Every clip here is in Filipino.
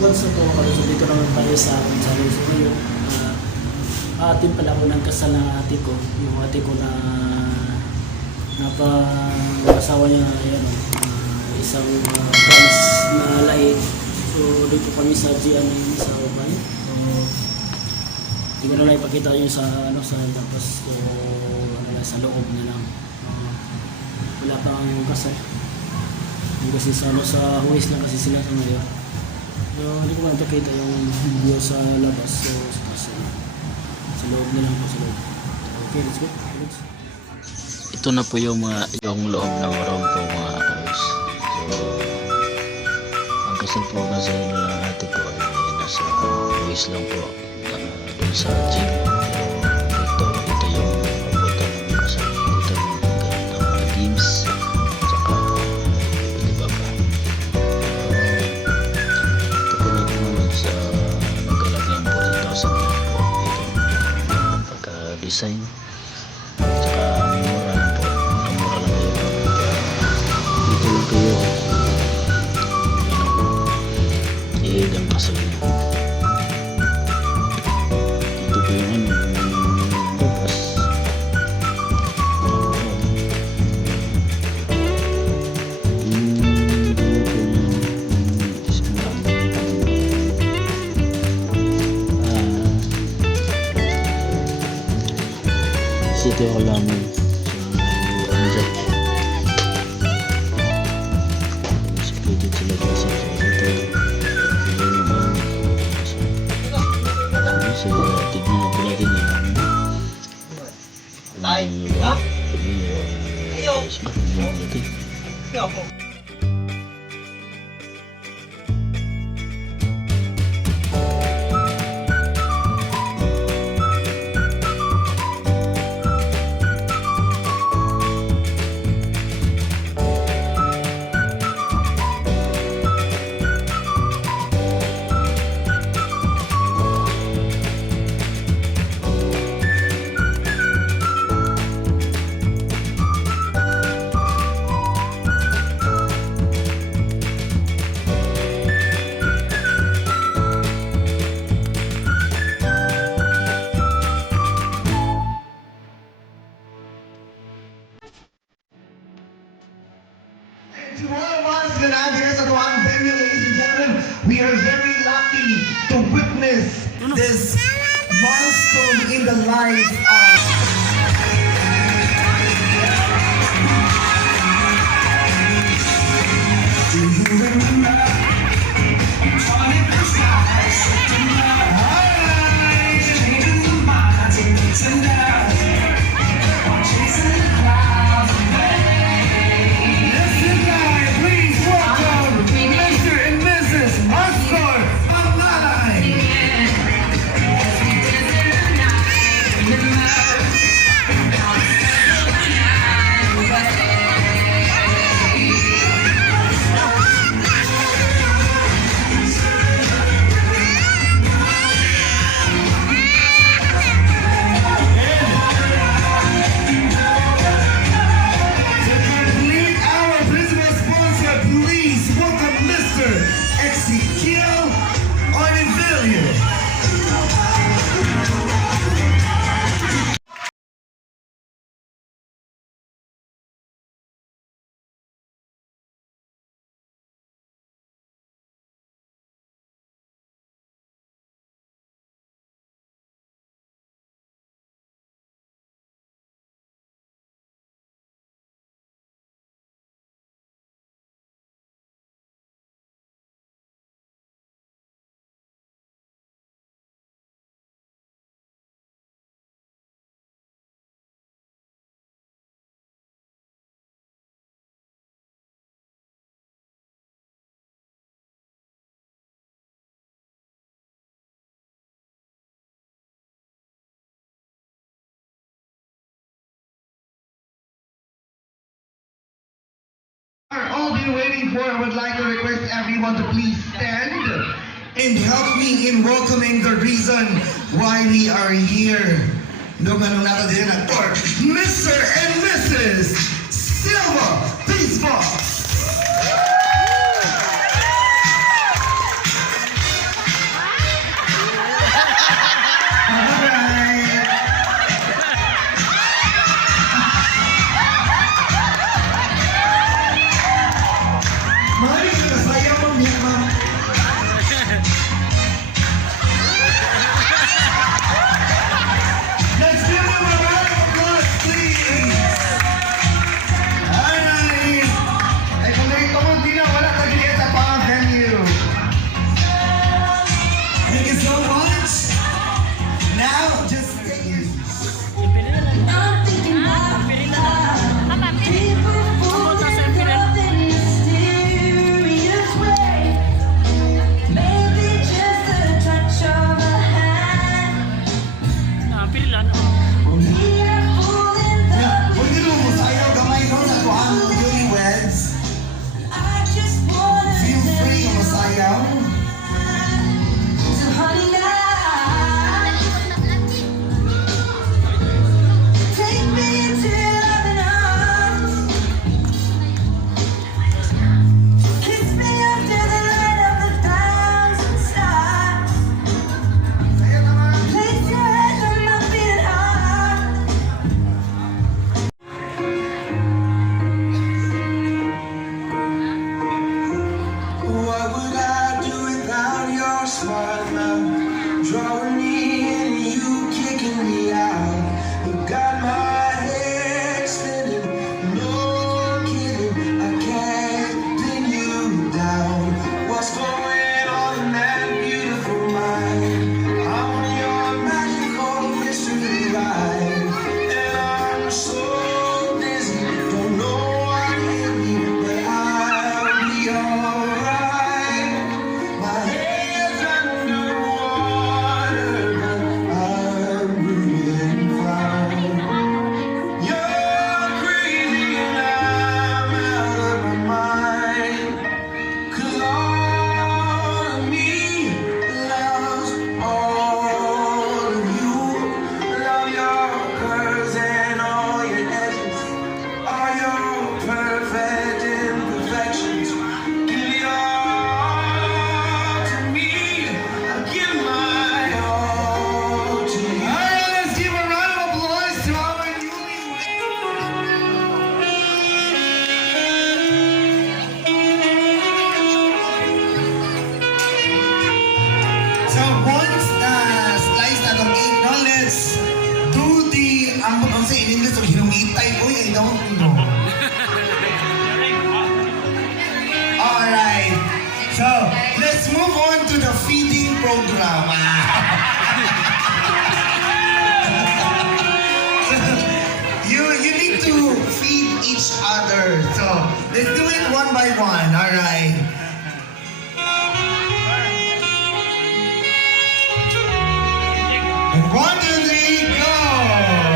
what's up mga kaluso, dito naman tayo sa akin sa Luso ngayon. Aatin pala ako ng kasal ng ate ko, yung ate ko na napag-asawa niya yan, isang trans na lahi. So dito kami sa GMA sa Ubay. So hindi ko na lang ipakita yun sa sa labas, so sa loob na lang. Wala pa ang kasal. Kasi sa huwis lang kasi sila sa ngayon. So, hindi ko man ipakita yung video sa labas. So, sa loob na lang po sa loob. Okay, let's go. Ito na po yung loob ng room po mga guys. So, ang kasal po kasi ng ate ko ay nasa huwis lang po. Doon sa gym. So, ito yung mabuta ng kasal. Dito yung ng mga teams. Design tsaka mura lang po, mura lang kayo dito lang kayo ihid ang kasal niya. Dito po yung labas ito yung halaman. So, andyan. So, pwede sila kasi ito so, tignan po natin yung To all of us that are here sa Tuan venue, ladies and gentlemen, we are very lucky to witness this milestone in the life of do you remember? All been waiting for, I would like to request everyone to please stand and help me in welcoming the reason why we are here. Nung natin din ang Mr. and Mrs. Silva Peace Box. smart mouth, drawing me in, you kicking me out. You got my head spinning, no kidding, I can't pin you down. What's going on in that beautiful mind? I'm on your magical mystery ride, and I'm so dizzy, don't know what hit me, but I'll be alright. My head's underwater, but I'm breathing fine. You're crazy and I'm out of my mind. 'Cause all of me loves all of you. Love your curves and all your edges, all your perfect imperfections. Give your all to me, I give my all to you. Alright, let's give a round of applause to our So once slice na ng egg, now let's do the, ang sa in English, hinungitay ko, I don't know. Alright, so let's move on to the feeding program. You need to feed each other. So let's do it one by one. Alright. And 1, 2, 3, go!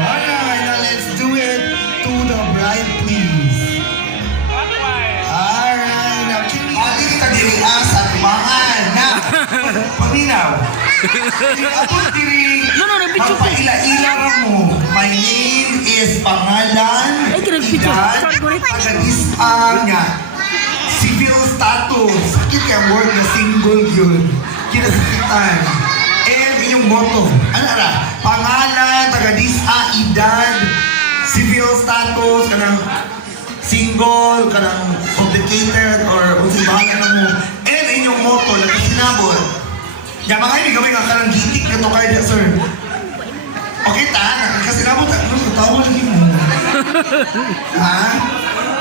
Alright, now let's do it to the bride, please. Alright, now can we... Alis ka diri asat mga anak. Paminaw. Abot diri. picture ko. Papaila-ila mo. My name is Pangalan. Ay, kinag-picture. Edad, Sorry, correct. Taga-isang nga. Civil status. Sakit kang word na single yun. Kinasikitan. And inyong motto. Ano ra? Pangalan, taga-disa, edad, civil status, kanang single, kanang complicated, or kung sino bahala na mo. And inyong motto, nagkasinabot. Yan mga hindi kami nga kanang gitik na to kayo na, sir. Okay ta, nagkasinabot, ano, tawa lagi mo. Ha?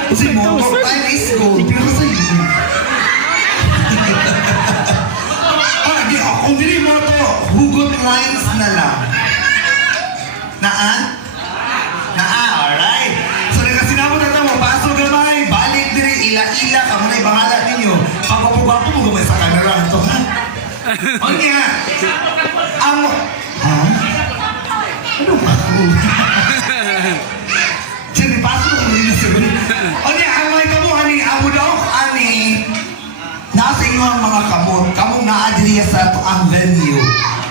Kasi motto, time is gold, pero sa iyo. Di, kung dili mo to, hugot lines na lang. Naa? Naa, alright. So, nagkasinabot na ito, mapasok gamay, balik diri, ila-ila, kamo na ibangalan ninyo. Pagpapugapo mo gamay sa camera ito, ha? O nga, ang... Ha? Ano ba ako? Siyempre, pasok ko rin na sabi. O nga, ang mga kamo, ani, amo daw, ani, nasa inyo ang mga kamot, kamong naadriya sa ito ang venue.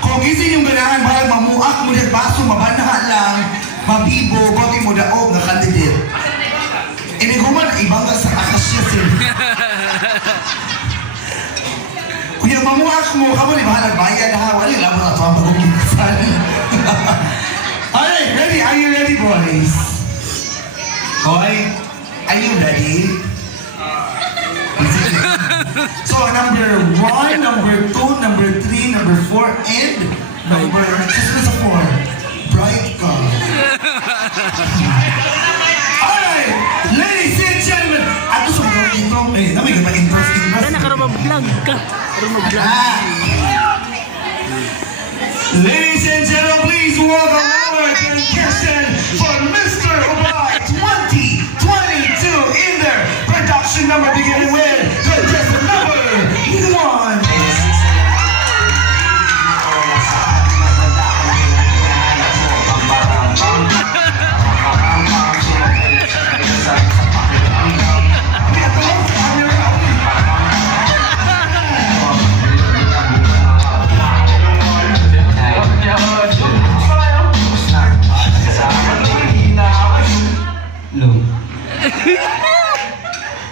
Kung gising yung ganahan, balang mamuak mo dyan, baso, mabanaha lang, mabibo, kote mo daog na candidate. Iniguman, ibang sa akasya sila. Kuya, mamuak mo, kamo ni bahalang bayan ha, wala yung labo na ito ang pag-umisan. Alright, ready? Are you ready, boys? Boy, are you ready? So, number 1, number 2, number 3, number 4, and number, just sa 4, bright color. Alright, ladies and gentlemen, ato sa mga ito, namay ka pa-interesting ba? Wala na ka vlog ka. Ladies and gentlemen, please welcome our contestant for Mr. Ubay 2022 in their production number beginning with contestant number 1.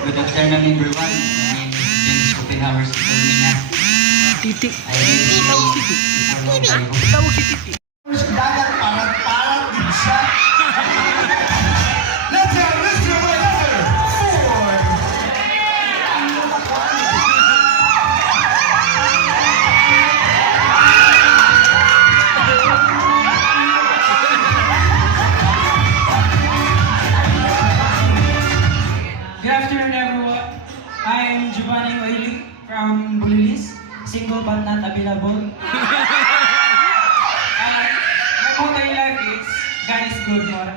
Good afternoon everyone. My name is James Copenhaver Sumina. Titi. I live in Tawag si Titi. Dagat parang din siya. Let's have Mr. Ubay number 4. single but not available. My motto in life is, God is good, Lord.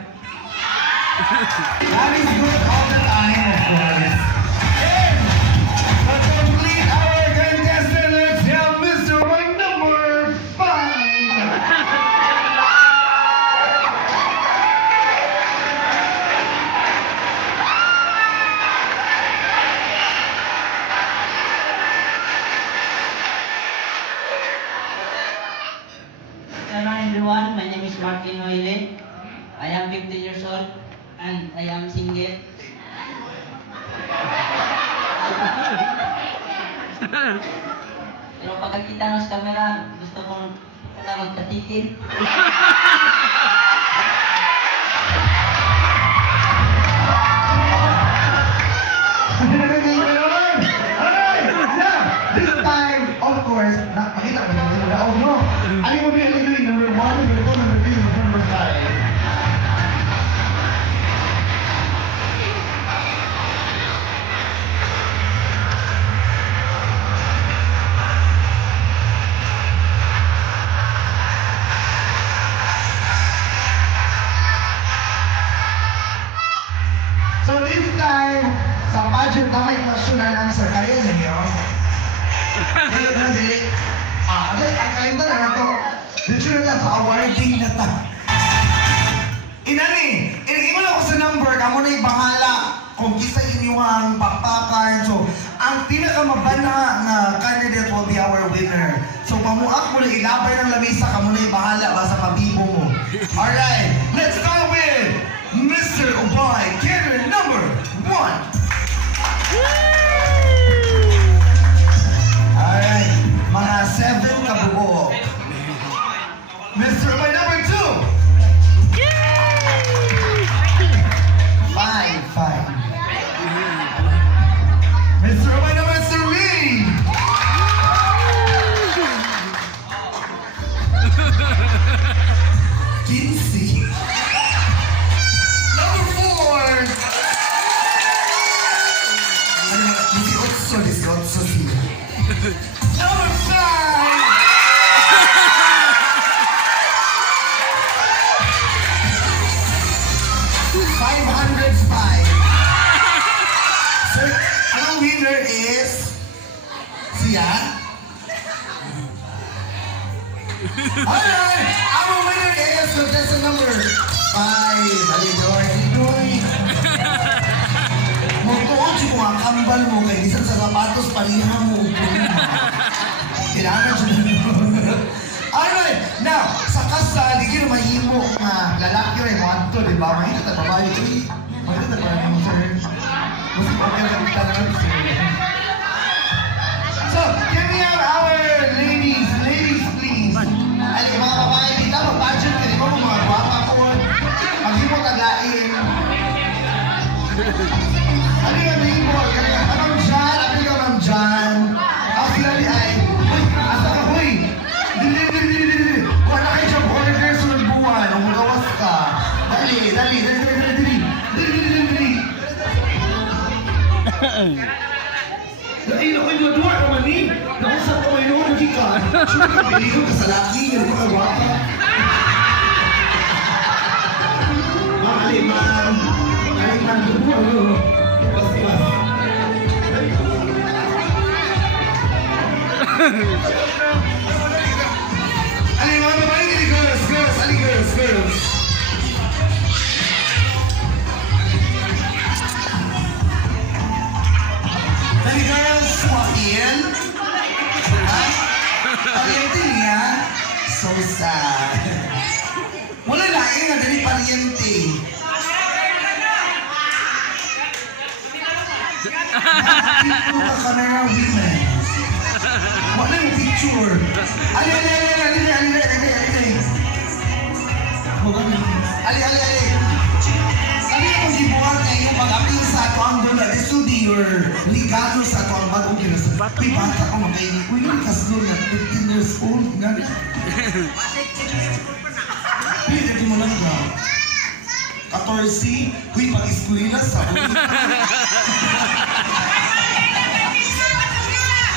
That is good all the time, of course. And to complete our contestant, let's have Mr. Wine number 5. Hello everyone, my name is Martin Noile. I am 50 years old and I am single. Pero pagkakita ng sa camera, gusto kong magpatikin. This time, of course, nakakita ko na yung daog mo. Ano mo bilhin number 1, number 2, number 3, number 5? So this time, sa pageant na may national answer kayo ninyo. Dili. Ang kalimtan na to. Dito na sa awarding na ta. Inani, mo lang ako sa number, kamo na bahala kung kisa inyong pakpakan. So, ang pinakamabana na candidate will be our winner. So, pamuak mo na ilabay ng lamisa, kamo na bahala basta pabibo mo. Alright, let's start with Mr. Ubay, candidate number 1. Alright, mga 7 kabuo. Mr. Ubay number 2. 5. Mr. Ubay number 3. 15. Number 4. 18 sila. Number 505. So, ang winner is siya. Alright, our winner is contestant number 5. Alidoy. Magtuon siya kung ang kambal mo kay isang sa sapatos pariha mo. Kailangan siya na. Alright, now, sa kasal, hindi na mahimo nga lalaki rin mo anto, di ba? Mahina na babae. Mahina na mo, sir. Mas okay na kita naman, sir. So, here we have our ladies. Ladies, please. Ali, mga babae, dito, mag-budget ka, di ba? Mga bata ko. Maghimo tagain. Ali ka, mahimo. Anong dyan? Ali ka, ma'am dyan. Ako sila ni ay. Uy, asa ka, huy? Dili. Kung na kayo siyang order sa nagbuwan, o magawas ka. Dali. Dali, ako'y maduwa ka manin. Nakusap ko may noon, hindi ka. Sure ka, pinilo ka sa laki, hindi ka waka. Ma'am. Dubuwa, no? Bas. Ali, mga babae, hindi girls. Ali, girls. Ali, girls, wakil. Pariente niya. So sad. Wala laing nga dali pariente. Nakapito ka camera women. Wala yung picture. Ali. Sabi kong gibuhat kayo pag-apil sa ato ang doon. This will be your regalo sa ato ang bagong kinasa. May bata ko makaini. Uy, yung kaslo na 15 years old. Gano'n. Pinagin mo lang ba? 14. Uy, pag-eskwela sa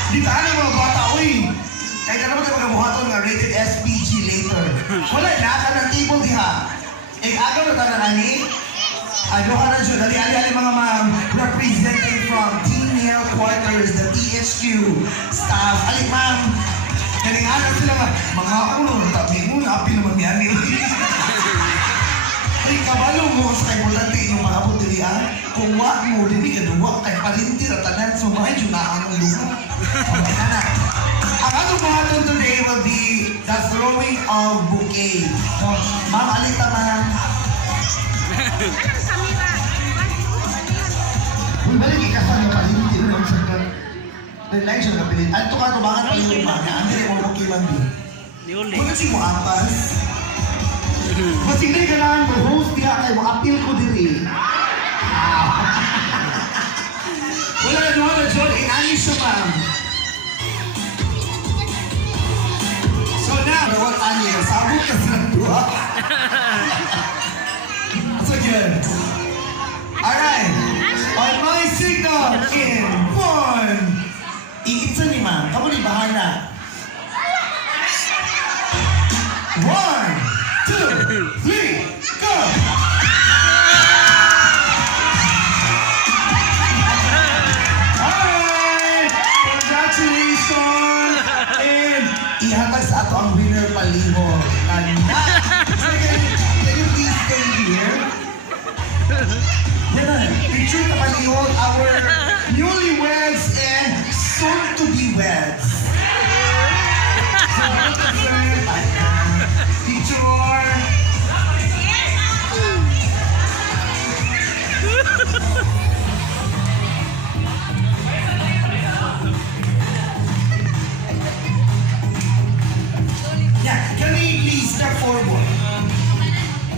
Di tayo mga bata, uy! na tanan ani? Ano ka na dyan? Ali mga ma'am, representing from Team Nail Quarters, the THQ staff. Ali ma'am, kaninganan sila nga, mga ulo, tabi mo, naapi naman yan. Ay, kabalo mo sa kay Mulante yung mga abot dili ah. Kung wak mo, dili ka duwa kay palintir at tanan, so mga dyan na ang lugar. Okay na. Ang atong buhaton today will be the throwing of bouquet. So, ma'am, alita ma'am. Uy, balik ikasal yung palintir lang sa kan. Lain siya nakapilit. At ito ka tubangan pa yung mga. Ang dili mo bouquet lang din. Kung si mo apas, masigay ka lang, mag-host diha kay mo-appeal ko diri. Wala na doon na John, inanis siya ma'am. So now, rawat ani, sabot ka silang dua. So good. Alright, on my signal in 1. Iitsa ni ma'am, kamu ni bahana. 1, 2, 3, go! Alright! Congratulations! And ihatag sa ato ang winner palihog. So can you please come here? Yan na, picture na palihog our newlyweds and soon-to-be-weds. Picture! Yeah, can we please step forward?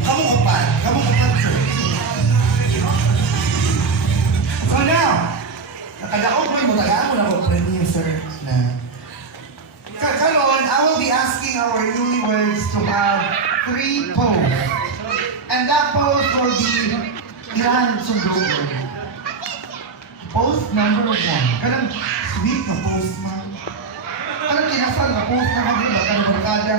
Kamu kapat, sir. So now, nakadaog mo tagaan mo na ko premium, sir. Na. Karon, I will be asking our newlyweds to have 3 poses. And that pose will be ilan sundugan. Pose number 1. Kanang sweet na pose, ma'am. Kanang kinasal na pose na kami ba? Kanang barkada.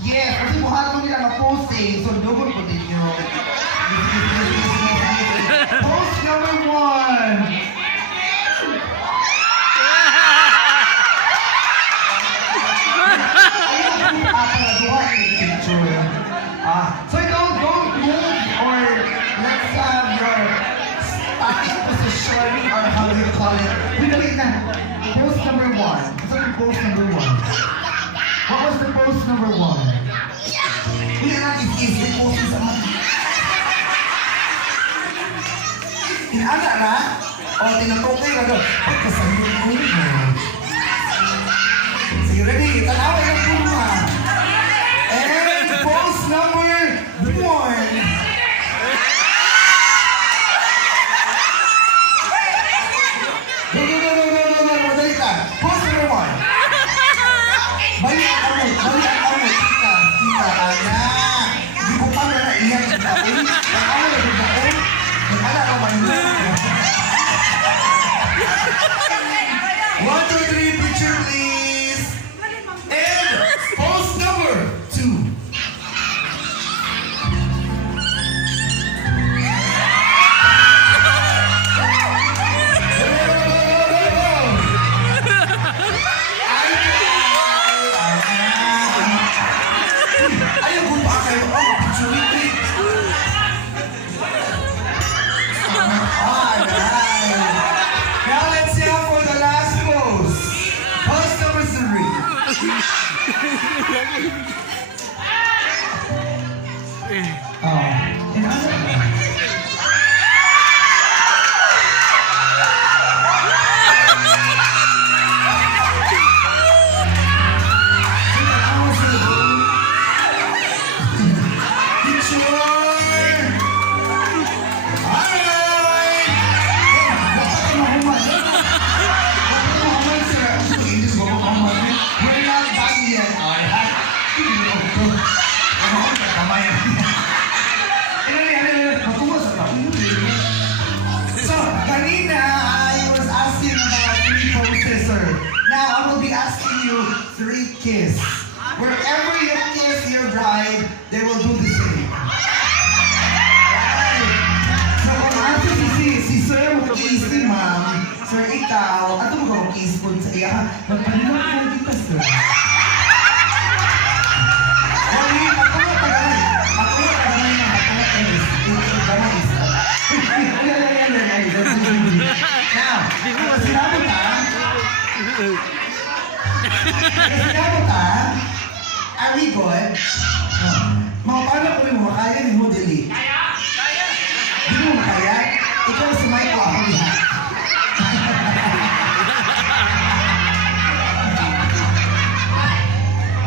Yes, kasi buhaton nila na pose eh. Sundugan ko din yun. Pose number 1. So don't move or let's have your starting position or how you call it. We dali na. Pose number 1. What's the pose number 1? What was the pose number 1? We are not easy poses naman. Inaana na? O tinatokay na doon. Pagkasayon ko na. Sige, ready? Tanawa yung puma. And pose number 1. No, madali ka. Pose number 1. Balik ang amot. Kita, ana. Hindi ko pa na naiyak sa taon. Ang amot na sa taon. Ang ala ka ba yun? 1, 2, 3, picture please. And pose number 2. Ayaw ko pa kayo. Oh, picture please. Alright. Now let's see for the last pose. Pose number 3. So, kanina, I was asking about 3 poses, sir. Now, I will be asking you 3 kiss. Wherever you kiss your bride, they will do the same. Mag-easy, ma'am. Sir, ikaw, ato mo ka mag-easy sa iya, ha? Magpalilang ko kita, sir. Dali, makuha ka gamay. Makuha ka gamay na, makuha ka gamay. Ito, gamay, sir. Now, sinabi ka, are we good? Mga paano ko rin mo, kaya ni mo, Dili? Di mo makaya? Ikaw si Michael, ako niya.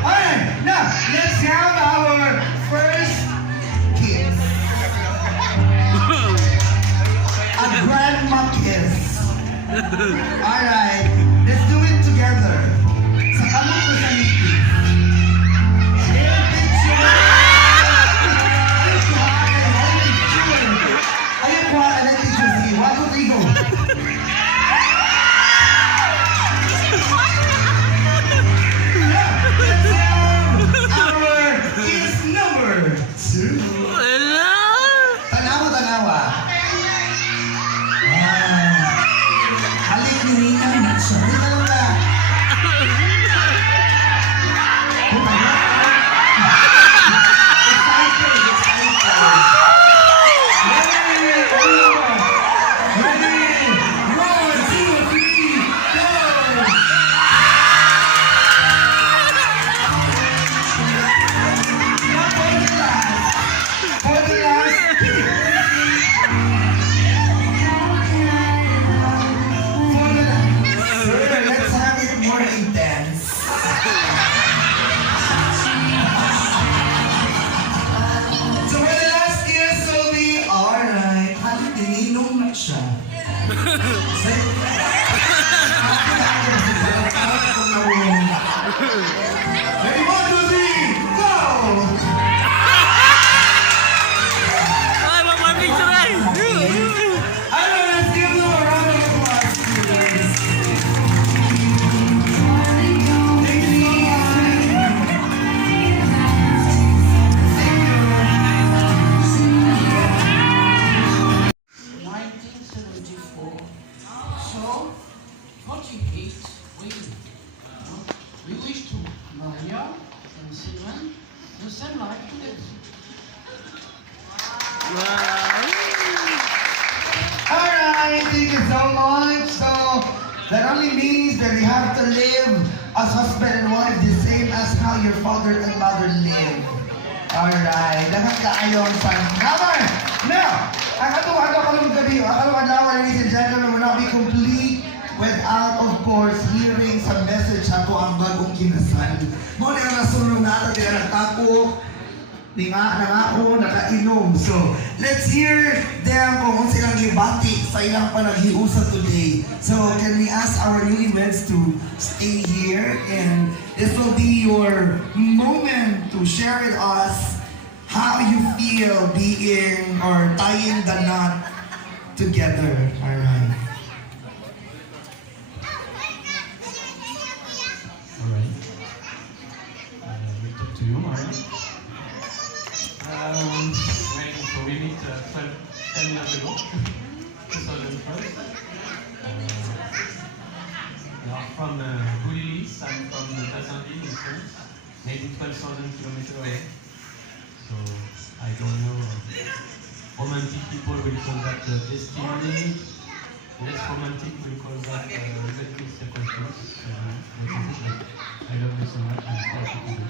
Alright, now, let's have our first kiss. A grandma kiss. Alright, let's do it together. Sa kamot ko sa lipi. Share picture. Ayun po, I like picture. Sige, 1, 2, 3, go. Yeah, let's have our kiss number 2. Tanawa. Halik ni Nina, sorry talaga. Let's have it more intense. So for the last kiss will be alright. Halik nininong na siya. Ready, 1, 2, 3, go! Alright, let's give them a round of applause, please. Thank you so much. So, 48 women. We wish to Maria and Simon the same life together. Alright, thank you so much. So, that only means that we have to live as husband and wife the same as how your father and mother live. Alright, dapat kaayong sa number. Now, ang atong gabi, ang ladies and gentlemen, will not be complete without, of course, hearing some message ato ang bagong kinasal. Mo na yung nasunong natin, kaya nagtapo, nangako, nakainom. So, let's hear them kung silang gibati sa ilang panaghiusa today. So, can we ask our newlyweds to stay here? And this will be your moment to share with us how you feel being or tying the knot together. All right. Alright. We talk to you, Maria. So we meet 10 years ago, 2012. We are from Boulilis, I'm from Tassinville in France, maybe 12,000 kilometers away. So I don't know, romantic people will call that destiny, less romantic will call that exactly circumstance. I love you so much and thank you to do.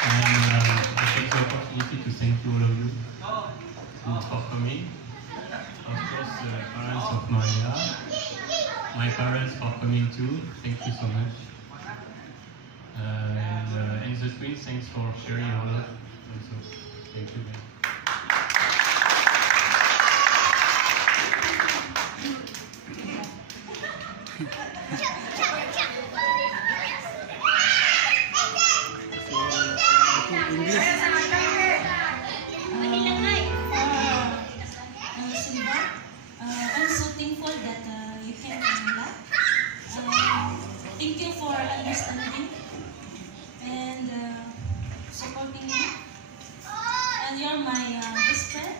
And I take the opportunity to thank you all of you for coming. Of course, the parents of Maria, my parents for coming too. Thank you so much. And the twins, thanks for sharing your love. Also, thank you. I'm so thankful that you came to my life. Thank you for understanding and supporting me. And you're my best friend.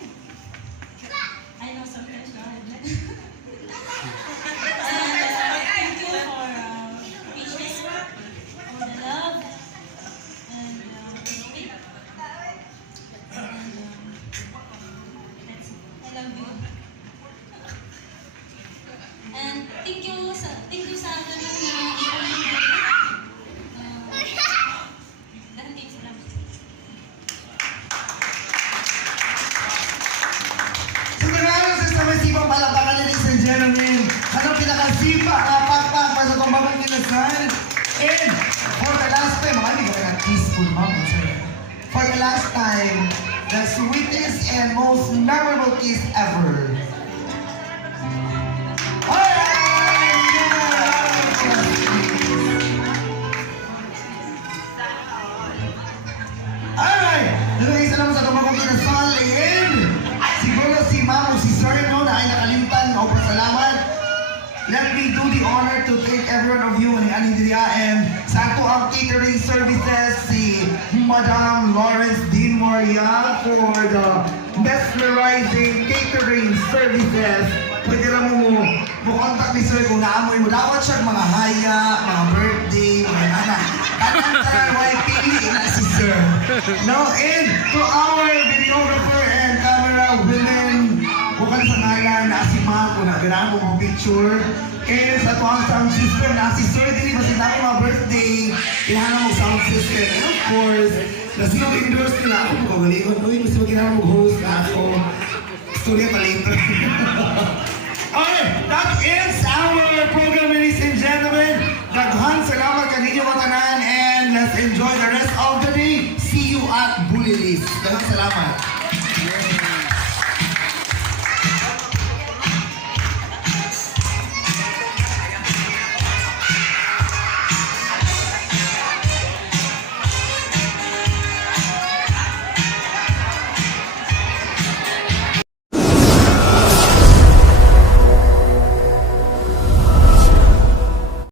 for the mom. For the last time, the sweetest and most memorable kiss ever. Alright! Alright! Dalawa isa naman sa tumagong kinasal and siguro si Ma'am o si Sir no na ay nakalimutan o pasalamat. Let me do the honor to thank everyone of you and Anindria and sa ato ang catering services si Madam Lawrence Dean Maria for the mesmerizing catering services. Pwede lang mo contact ni Sir kung naamoy mo. Dapat siya mga haya, mga birthday, mga anak. Kananta, why pili na si Sir. No, and to our videographer and camera women, bukan sa ngalan na si Ma'am kung naganahan mo mga picture. And sa tuwang sound system na si Sir din ba sinabi mga birthday, kailangan mo sound system. And of course, na sino endorse nila ako mo kagalingon. Uy, mas magkailangan mo host na ako. Storya pa later. Alright, that is our program, ladies and